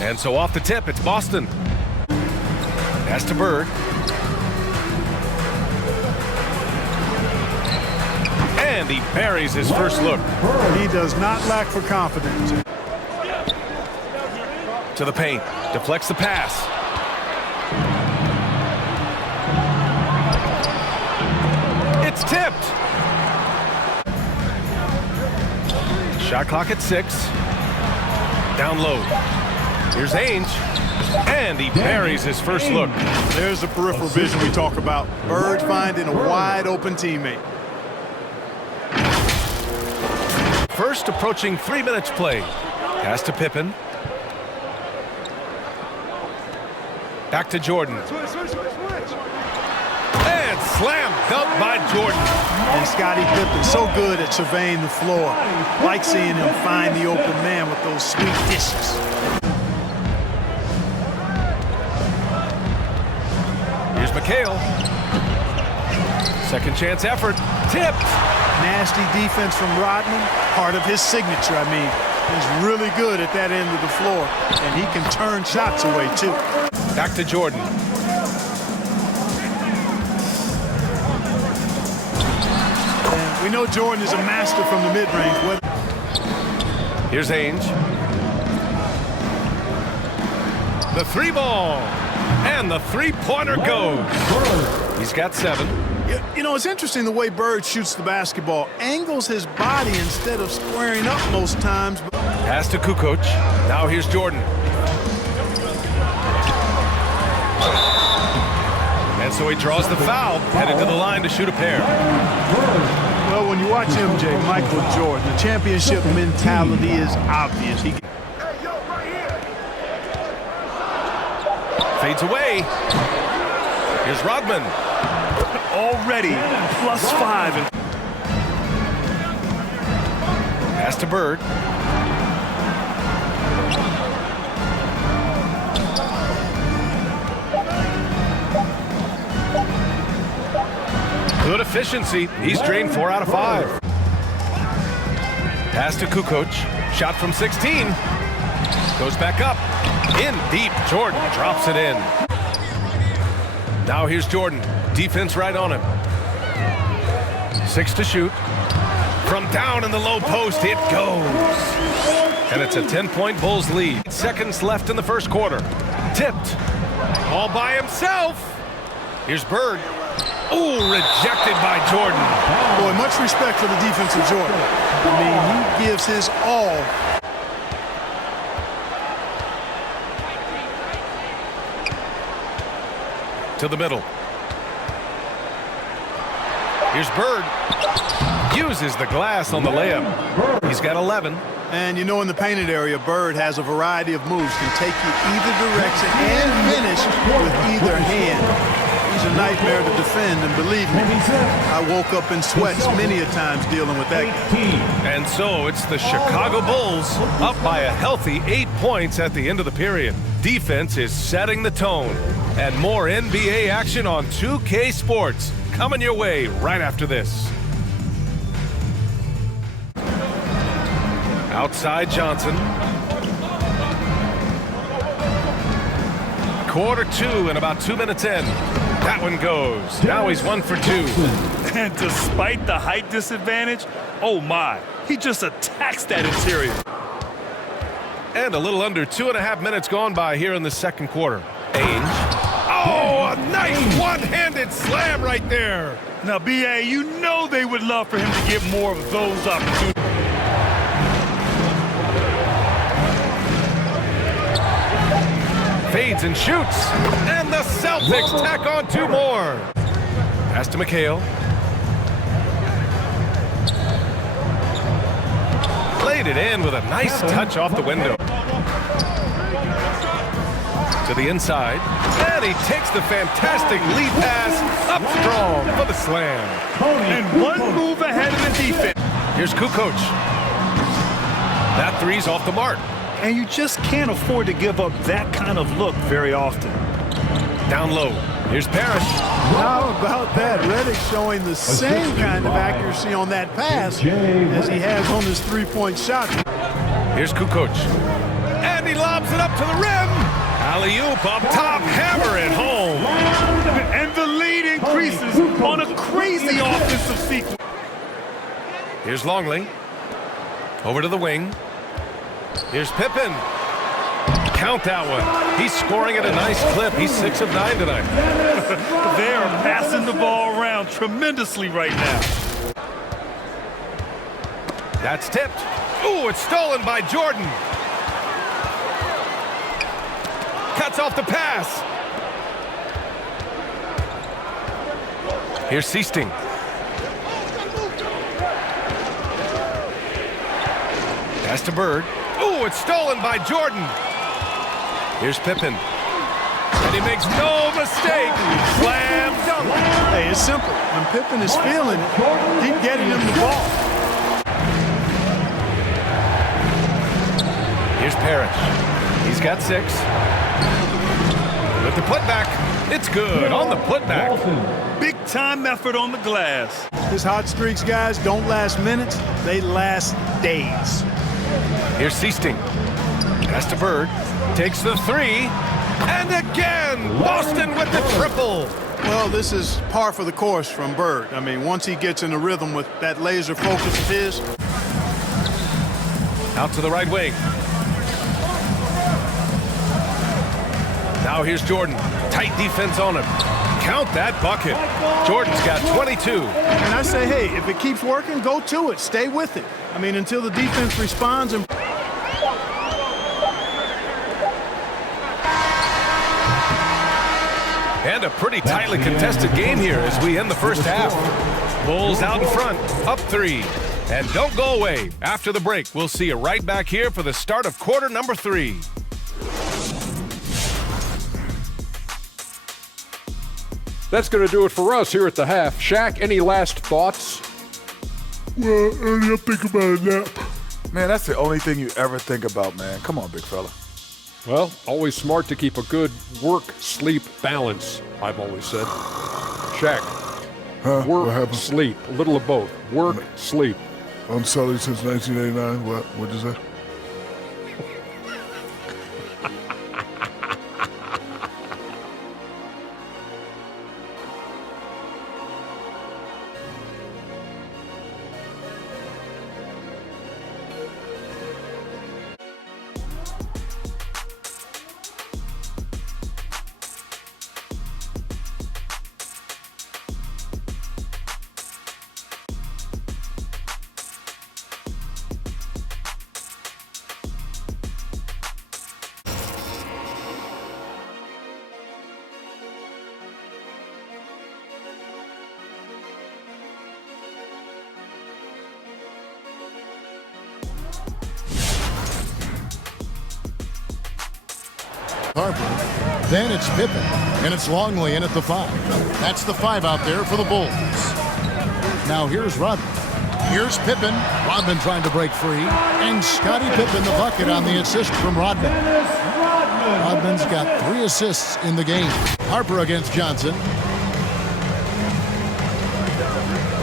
And so off the tip, it's Boston. Pass to Bird. And he buries his first look. He does not lack for confidence. To the paint, deflects the pass. It's tipped. Shot clock at 6. Down low. Here's Ainge, and he buries his first look. There's the peripheral vision we talk about. Bird finding a wide open teammate. First approaching 3 minutes play. Pass to Pippen. Back to Jordan. And slam dunk by Jordan. And Scottie Pippen so good at surveying the floor. Like seeing him find the open man with those sweet dishes. Here's McHale. Second chance effort. Tipped. Nasty defense from Rodman. Part of his signature, I mean. He's really good at that end of the floor. And he can turn shots away, too. Back to Jordan. And we know Jordan is a master from the mid-range. Here's Ainge. The 3 ball. And the 3-pointer goes. He's got 7. You know, it's interesting the way Bird shoots the basketball. Angles his body instead of squaring up most times. Pass to Kukoc. Now here's Jordan. And so he draws the foul, headed to the line to shoot a pair. Well, when you watch MJ, Michael Jordan, the championship mentality is obvious. He fades away. Here's Rodman. already +5. Pass to Bird. Good efficiency. He's drained 4 out of 5. Pass to Kukoc. Shot from 16. Goes back up. In deep. Jordan drops it in. Now here's Jordan. Defense right on him. 6 to shoot. From down in the low post, it goes. And it's a 10-point Bulls lead. 8 seconds left in the first quarter. Tipped. All by himself. Here's Bird. Ooh, rejected by Jordan. Boy, much respect for the defense of Jordan. I mean, he gives his all. To the middle. Here's Bird. Uses the glass on the layup. He's got 11. And you know, in the painted area, Bird has a variety of moves. Can take you either direction and finish with either hand. He's a nightmare to defend, and believe me, I woke up in sweats many a times dealing with that guy. And so it's the Chicago Bulls up by a healthy 8 points at the end of the period. Defense is setting the tone. And more NBA action on 2K Sports coming your way right after this. Outside Johnson. Quarter 2 and about 2 minutes in. That one goes. Now he's 1 for 2. And despite the height disadvantage, oh my, he just attacks that interior. And a little under 2.5 minutes gone by here in the second quarter. Ainge. Oh, a nice one-handed slam right there. Now, B.A., you know they would love for him to get more of those opportunities. Fades and shoots. And the Celtics tack on 2 more. Pass to McHale. Played it in with a nice touch off the window. To the inside. And he takes the fantastic lead pass up strong for the slam. And one move ahead of the defense. Here's Kukoc. That three's off the mark. And you just can't afford to give up that kind of look very often. Down low. Here's Parish. How about that? Reddick showing the same kind of accuracy on that pass as he has on his three-point shot. Here's Kukoc. And he lobs it up to the rim. Alley-oop up top, hammer it home. And the lead increases on a crazy offensive sequence. Here's Longley. Over to the wing. Here's Pippen. Count that one. He's scoring at a nice clip. He's 6 of 9 tonight. They are passing the ball around tremendously right now. That's tipped. Ooh, it's stolen by Jordan. Cuts off the pass. Here's Seasting. Pass to Bird. Ooh, it's stolen by Jordan. Here's Pippen. And he makes no mistake. Slam dunk. Hey, it's simple. When Pippen is feeling it, keep getting him the ball. Here's Parish. He's got 6. With the putback. It's good on the putback. Big time effort on the glass. His hot streaks, guys, don't last minutes. They last days. Here's Seasting. Pass to Bird. Takes the 3. And again, Boston with the triple. Well, this is par for the course from Bird. I mean, once he gets in the rhythm with that laser focus of his. Out to the right wing. Now here's Jordan. Tight defense on him. Count that bucket. Jordan's got 22. And I say, hey, if it keeps working, go to it. Stay with it. I mean, until the defense responds. And a pretty tightly contested game here as we end the first half. Bulls out in front, up 3. And don't go away. After the break, we'll see you right back here for the start of quarter number 3. That's going to do it for us here at the half. Shaq, any last thoughts? Well, I think about a nap. Man, that's the only thing you ever think about, man. Come on, big fella. Well, always smart to keep a good work-sleep balance, I've always said. Shaq, What work, happened? sleep, a little of both. Work, sleep. I'm Sully since 1989. What'd you say? Harper. Then it's Pippen, and it's Longley in at the 5. That's the 5 out there for the Bulls. Now here's Rodman. Here's Pippen. Rodman trying to break free. And Scottie Pippen the bucket on the assist from Rodman. Rodman's got 3 assists in the game. Harper against Johnson.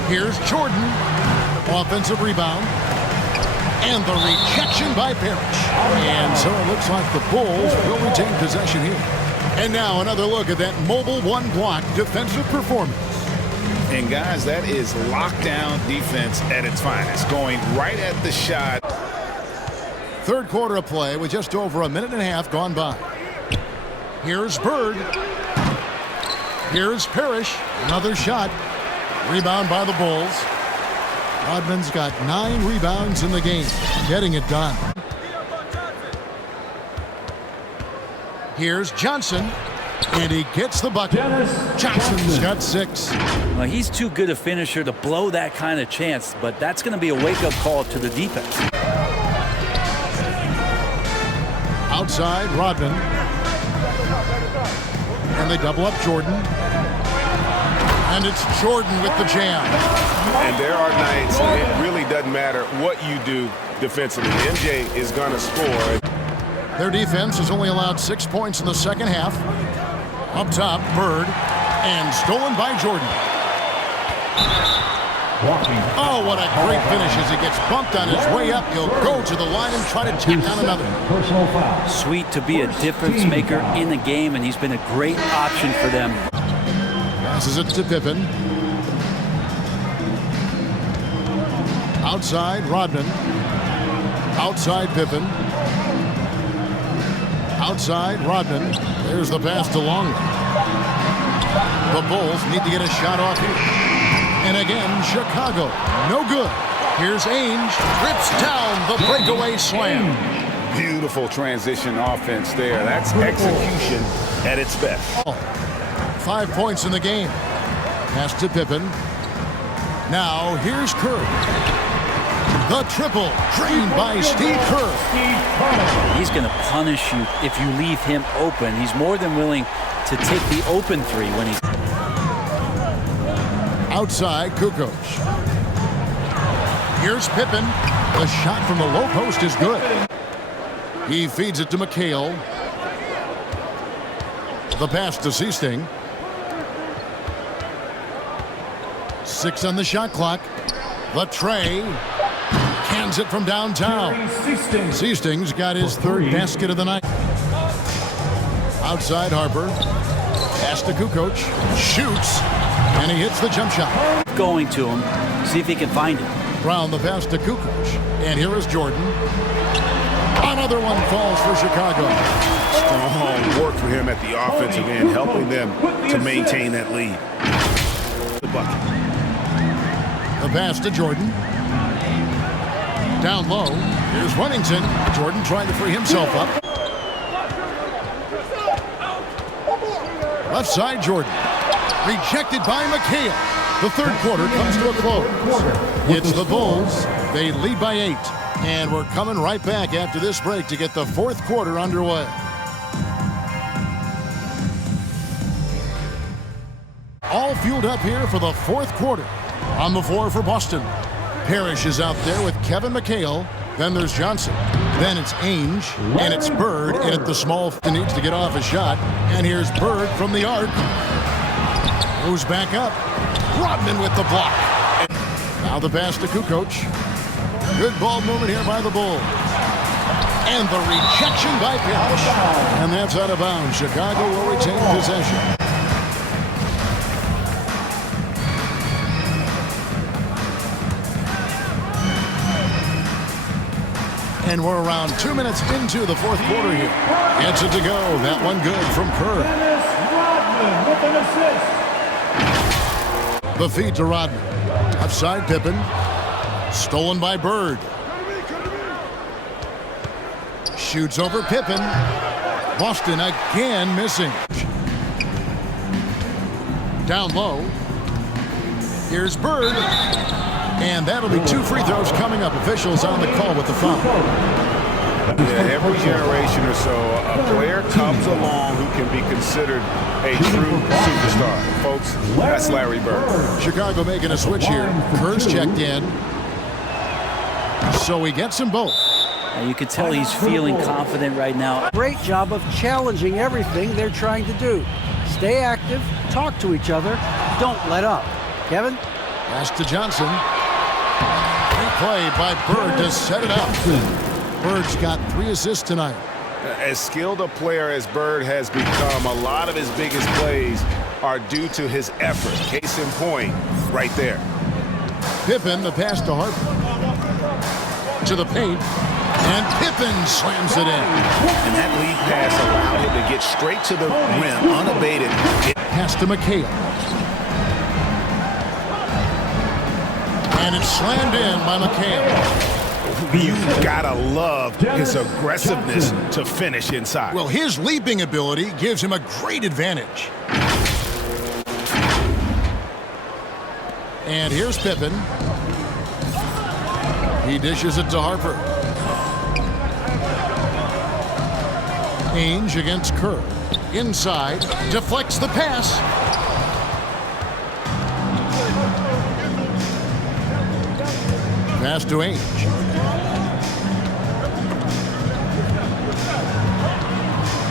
Here's Jordan. Offensive rebound. And the rejection by Parish. And so it looks like the Bulls will retain possession here. And now another look at that mobile one-block defensive performance. And guys, that is lockdown defense at its finest, going right at the shot. Third quarter of play with just over a minute and a half gone by. Here's Bird. Here's Parish. Another shot. Rebound by the Bulls. Rodman's got 9 rebounds in the game, getting it done. Here's Johnson, and he gets the bucket. Johnson's got 6. Well, he's too good a finisher to blow that kind of chance, but that's going to be a wake-up call to the defense. Outside, Rodman. And they double up Jordan. And it's Jordan with the jam. And there are nights it really doesn't matter what you do defensively. MJ is going to score. Their defense has only allowed 6 points in the second half. Up top, Bird, and stolen by Jordan. Oh, what a great finish as he gets bumped on his way up. He'll go to the line and try to tack on another. Sweet to be a difference maker in the game, and he's been a great option for them. Passes it to Pippen. Outside, Rodman. Outside, Pippen. Outside, Rodman. There's the pass to Longley. The Bulls need to get a shot off here. And again, Chicago, no good. Here's Ainge, trips down the breakaway slam. Beautiful transition offense there. That's execution at its best. 5 points in the game. Pass to Pippen. Now here's Kerr. The triple, drained by Steve Kerr. He's going to punish you if you leave him open. He's more than willing to take the open three when he's... Outside, Kukoc. Here's Pippen. The shot from the low post is good. He feeds it to McHale. The pass to Seasting. 6 on the shot clock. The tray. Cans it from downtown. Seasting's got his 3rd basket of the night. Outside, Harper. Pass to Kukoc. Shoots. And he hits the jump shot. Going to him. See if he can find it. Brown the pass to Kukoc. And here is Jordan. Another one falls for Chicago. Strong work for him at the offensive end, helping them to maintain that lead. The bucket. The pass to Jordan. Down low. Here's Wennington. Jordan trying to free himself up. Left side, Jordan. Rejected by McHale. The 3rd quarter comes to a close. It's the Bulls. They lead by 8. And we're coming right back after this break to get the 4th quarter underway. All fueled up here for the 4th quarter. On the floor for Boston. Parish is out there with Kevin McHale. Then there's Johnson. Then it's Ainge. And it's Bird. And at the small needs to get off a shot. And here's Bird from the arc. Moves back up. Rodman with the block. Now the pass to Kukoc. Good ball movement here by the Bulls. And the rejection by Parish. And that's out of bounds. Chicago will retain possession. And we're around 2 minutes into the 4th quarter here. Gets it to go. That one good from Kerr. With an assist. The feed to Rodman. Upside Pippen. Stolen by Bird. Shoots over Pippen. Boston again missing. Down low. Here's Bird. And that'll be 2 free throws coming up. Officials on the call with the foul. Yeah, every generation or so, a player comes along who can be considered a true superstar. Folks, that's Larry Bird. Chicago making a switch here. Kerr's checked in. So he gets them both. You can tell he's feeling confident right now. Great job of challenging everything they're trying to do. Stay active, talk to each other, don't let up. Kevin? Pass to Johnson. Play by Bird to set it up. Bird's got 3 assists tonight. As skilled a player as Bird has become, a lot of his biggest plays are due to his effort. Case in point, right there. Pippen, the pass to Harper. To the paint. And Pippen slams it in. And that lead pass allowed him to get straight to the rim, unabated. Pass to McHale. And it's slammed in by McHale. You gotta love his aggressiveness to finish inside. Well, his leaping ability gives him a great advantage. And here's Pippen. He dishes it to Harper. Ainge against Kerr. Inside, deflects the pass. Pass to Ainge.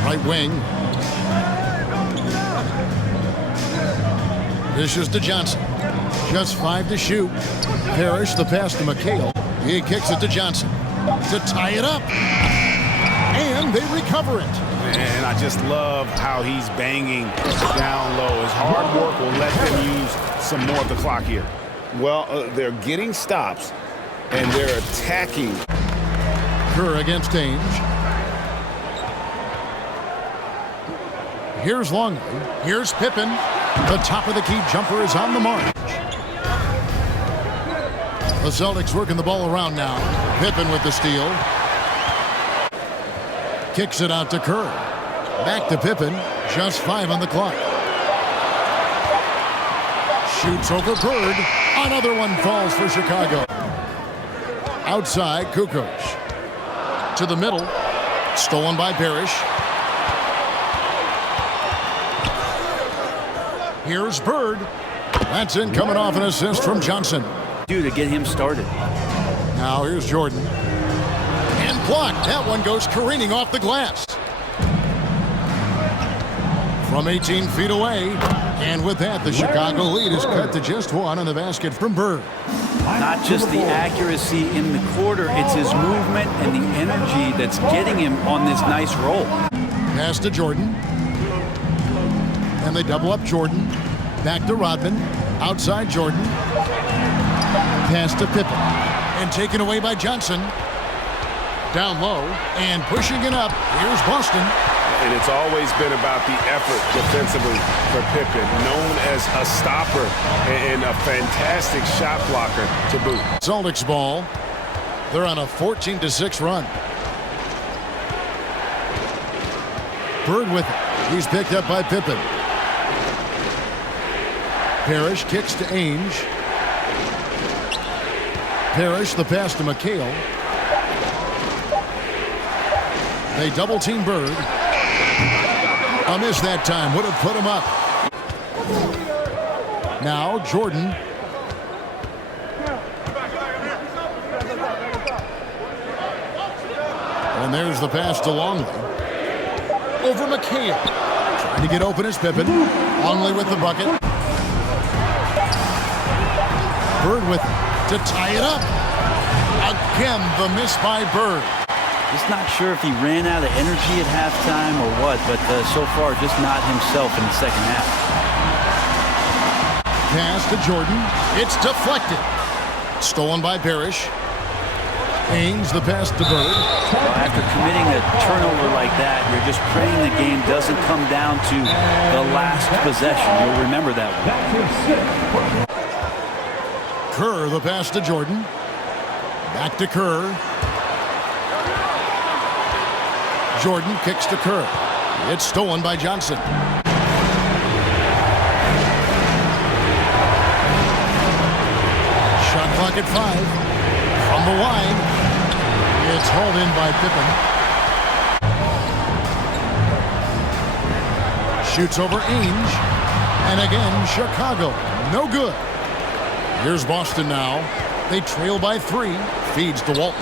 Right wing. Dishes to Johnson. Just 5 to shoot. Parish, the pass to McHale. He kicks it to Johnson to tie it up. And they recover it. And I just love how he's banging down low. His hard work will let them use some more of the clock here. Well, they're getting stops, and they're attacking. Kerr against Ainge. Here's Longley. Here's Pippen. The top of the key jumper is on the mark. The Celtics working the ball around now. Pippen with the steal. Kicks it out to Kerr. Back to Pippen. Just 5 on the clock. Shoots over Bird. Another one falls for Chicago. Outside, Kukoc. To the middle. Stolen by Parish. Here's Bird. That's in, coming off an assist from Johnson. To get him started. Now here's Jordan. And blocked. That one goes careening off the glass. From 18 feet away. And with that, the Chicago lead is cut to just 1 on the basket from Bird. Not just the accuracy in the quarter, it's his movement and the energy that's getting him on this nice roll. Pass to Jordan. And they double up Jordan. Back to Rodman. Outside Jordan. Pass to Pippen. And taken away by Johnson. Down low. And pushing it up. Here's Boston. And it's always been about the effort defensively for Pippen, known as a stopper and a fantastic shot blocker to boot. Celtics ball. They're on a 14-6 run. Bird with it. He's picked up by Pippen. Parish kicks to Ainge. Parish, the pass to McHale. They double team Bird. A miss that time would have put him up. Now Jordan. And there's the pass to Longley. Over McHale. Trying to get open is Pippen. Longley with the bucket. Bird with it to tie it up. Again, the miss by Bird. Just not sure if he ran out of energy at halftime or what, but so far just not himself in the second half. Pass to Jordan. It's deflected. Stolen by Parish. Ainge the pass to Bird. Well, after committing a turnover like that, you're just praying the game doesn't come down to the last possession. You'll remember that one. Kerr the pass to Jordan. Back to Kerr. Jordan kicks to Kerr. It's stolen by Johnson. Shot clock at 5. From the line. It's hauled in by Pippen. Shoots over Ainge. And again, Chicago. No good. Here's Boston now. They trail by 3. Feeds to Walton.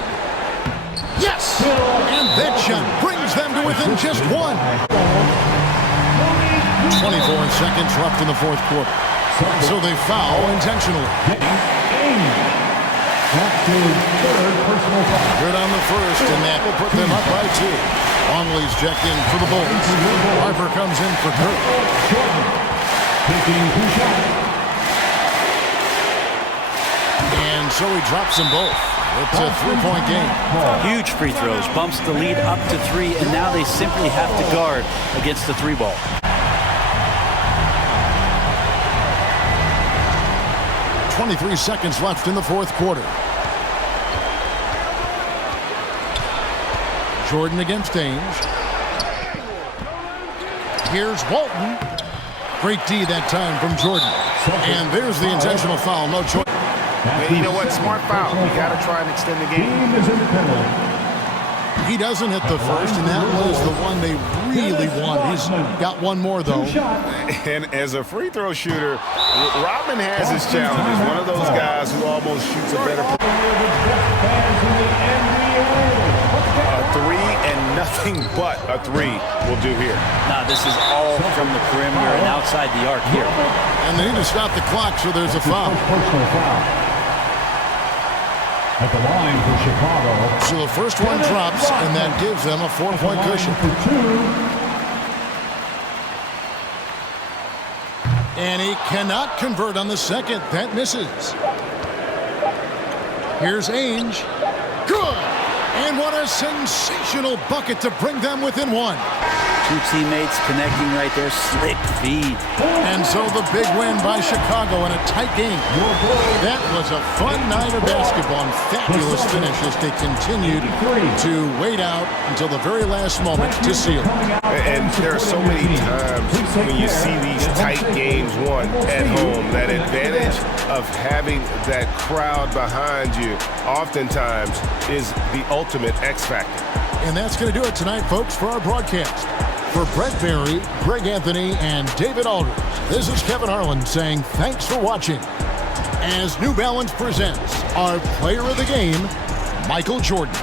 Yes! And that shot brings them to within just 1. 24 seconds left in the fourth quarter. So they foul intentionally. Good on the first, and that will put them up by 2. Longley's checked in for the Bulls. Harper comes in for Kirk. And so he drops them both. It's a 3-point game. Huge free throws. Bumps the lead up to 3, and now they simply have to guard against the 3 ball. .23 seconds left in the fourth quarter. Jordan against Ainge. Here's Walton. Great D that time from Jordan. And there's the intentional foul. No choice. Hey, you know what? Smart foul. You got to try and extend the game. He doesn't hit the first, and that was the one they really want. He's got one more, though. And as a free throw shooter, Rodman has his challenges. One of those guys who almost shoots a better. A 3 and nothing but a 3 will do here. Now, this is all from the perimeter and outside the arc here. And they need to stop the clock, so there's a foul. Personal foul. At the line for Chicago. So the first one drops, and that gives them a 4-point cushion. And he cannot convert on the second. That misses. Here's Ainge. Good! And what a sensational bucket to bring them within one. Two teammates connecting right there. Slick feed. And so the big win by Chicago in a tight game. That was a fun night of basketball and fabulous finish as they continued to wait out until the very last moment to seal. And there are so many times when you see these tight games won at home, that advantage of having that crowd behind you oftentimes is the ultimate X factor. And that's going to do it tonight, folks, for our broadcast. For Brett Barry, Greg Anthony, and David Aldridge, this is Kevin Harlan saying thanks for watching. As New Balance presents our player of the game, Michael Jordan.